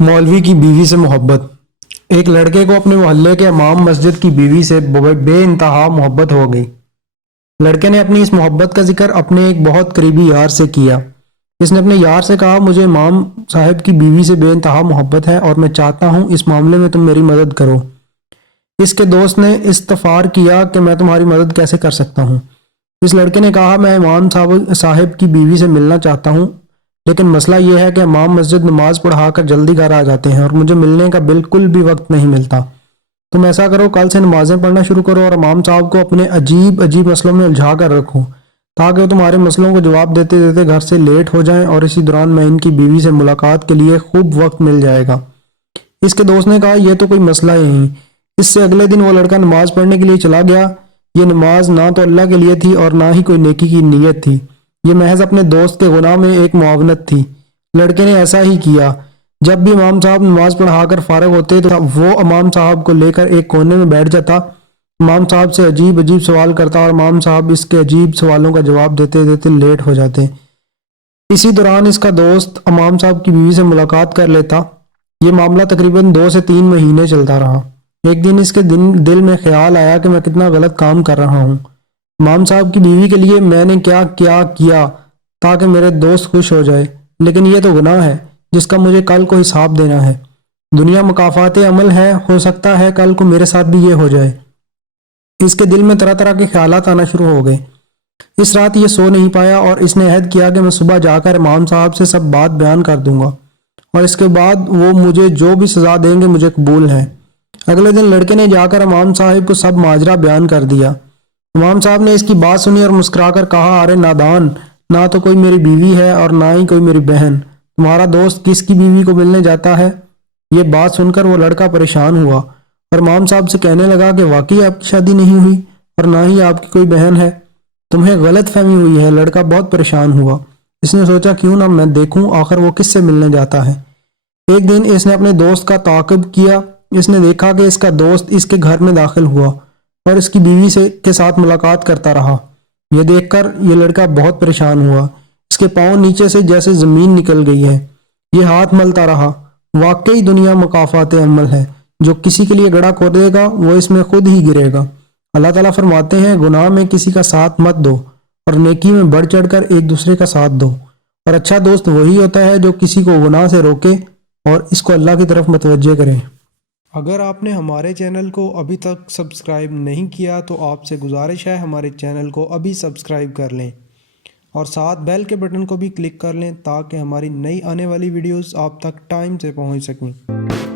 मौलवी की बीवी से मोहब्बत। एक लड़के को अपने मोहल्ले के इमाम मस्जिद की बीवी से बेइंतहा मोहब्बत हो गई। लड़के ने अपनी इस मोहब्बत का जिक्र अपने एक बहुत करीबी यार से किया। इसने अपने यार से कहा, मुझे इमाम साहब की बीवी से बेइंतहा मोहब्बत है और मैं चाहता हूँ इस मामले में तुम मेरी मदद करो। इसके दोस्त ने इस्तफार किया कि मैं तुम्हारी मदद कैसे कर सकता हूँ। इस लड़के ने कहा, मैं इमाम साहब की बीवी से मिलना चाहता हूँ, लेकिन मसला यह है कि इमाम मस्जिद नमाज पढ़ा कर जल्दी घर आ जाते हैं और मुझे मिलने का बिल्कुल भी वक्त नहीं मिलता। तुम ऐसा करो, कल से नमाजें पढ़ना शुरू करो और इमाम साहब को अपने अजीब अजीब मसलों में उलझा कर रखो, ताकि वो तुम्हारे मसलों को जवाब देते देते घर से लेट हो जाएं और इसी दौरान मैं इनकी बीवी से मुलाकात के लिए खूब वक्त मिल जाएगा। इसके दोस्त ने कहा, यह तो कोई मसला ही नहीं। इससे अगले दिन वो लड़का नमाज पढ़ने के लिए चला गया। ये नमाज ना तो अल्लाह के लिए थी और ना ही कोई नेकी की नीयत थी। ये महज अपने दोस्त के गुनाह में एक मुआवनत थी। लड़के ने ऐसा ही किया। जब भी इमाम साहब नमाज पढ़ाकर फारग होते तो वो इमाम साहब को लेकर एक कोने में बैठ जाता, इमाम साहब से अजीब अजीब सवाल करता और इमाम साहब इसके अजीब सवालों का जवाब देते देते लेट हो जाते। इसी दौरान इसका दोस्त इमाम साहब की बीवी से मुलाकात कर लेता। ये मामला तकरीबन 2 से 3 महीने चलता रहा। एक दिन इसके दिल में ख्याल आया कि मैं कितना गलत काम कर रहा हूँ। इमाम साहब की बीवी के लिए मैंने क्या क्या किया ताकि मेरे दोस्त खुश हो जाए, लेकिन यह तो गुनाह है जिसका मुझे कल को हिसाब देना है। दुनिया मुकाफाते अमल है, हो सकता है कल को मेरे साथ भी ये हो जाए। इसके दिल में तरह तरह के ख्यालात आना शुरू हो गए। इस रात ये सो नहीं पाया और इसने अहद किया कि मैं सुबह जाकर इमाम साहब से सब बात बयान कर दूंगा और इसके बाद वो मुझे जो भी सजा देंगे मुझे कबूल है। अगले दिन लड़के ने जाकर इमाम साहब को सब माजरा बयान कर दिया। इमाम साहब ने इसकी बात सुनी और मुस्कुराकर कहा, अरे नादान, ना तो कोई मेरी बीवी है और ना ही कोई मेरी बहन, तुम्हारा दोस्त किसकी बीवी को मिलने जाता है। ये बात सुनकर वो लड़का परेशान हुआ और इमाम साहब से कहने लगा कि वाकई आपकी शादी नहीं हुई और ना ही आपकी कोई बहन है, तुम्हें गलत फहमी हुई है। लड़का बहुत परेशान हुआ। इसने सोचा, क्यों ना मैं देखूं आखिर वो किससे मिलने जाता है। एक दिन इसने अपने दोस्त का ताक़ुब किया। इसने देखा कि इसका दोस्त इसके घर में दाखिल हुआ और इसकी बीवी से के साथ मुलाकात करता रहा। यह देखकर यह लड़का बहुत परेशान हुआ। इसके पांव नीचे से जैसे जमीन निकल गई है। ये हाथ मलता रहा। वाकई दुनिया मुकाफाते अमल है, जो किसी के लिए गड़ा खोदेगा वो इसमें खुद ही गिरेगा। अल्लाह ताला फरमाते हैं, गुनाह में किसी का साथ मत दो और नेकी में बढ़ चढ़कर एक दूसरे का साथ दो। और अच्छा दोस्त वही होता है जो किसी को गुनाह से रोके और इसको अल्लाह की तरफ मुतवज्जे करे। अगर आपने हमारे चैनल को अभी तक सब्सक्राइब नहीं किया तो आपसे गुजारिश है हमारे चैनल को अभी सब्सक्राइब कर लें और साथ बेल के बटन को भी क्लिक कर लें ताकि हमारी नई आने वाली वीडियोस आप तक टाइम से पहुंच सकें।